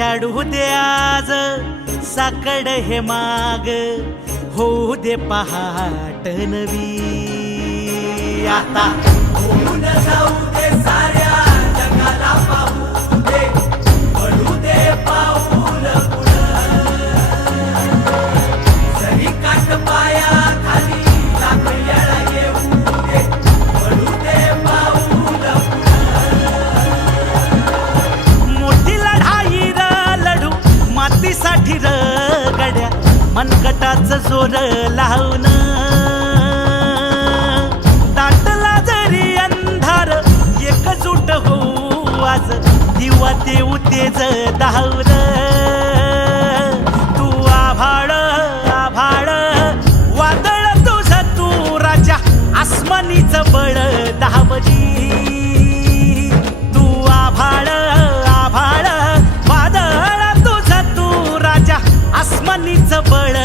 उजाडू दे आज साकड हे माग, होऊ दे पहाट नवी. आता होऊन जाऊ दे साऱ्या जगाला पाहू दे, पडू दे पाऊल पुढं. जरी काट पाया खाली लाख येळा येऊ दे, पडू दे पाऊल पुढं. मोठी लढाई र लढू मातीसाठी र गड्या, मनगटाचं जोर लावून. दाटला जरी अंधार एकजूट होऊ आज, दिवा देऊ तेज दावर. तू आभाळ आभाळ वादळ तुझं तू राजा, आसमानीच बळ दावली. तू आभाळ आभाळ वादळ तुझं तू राजा, आसमानीच बळ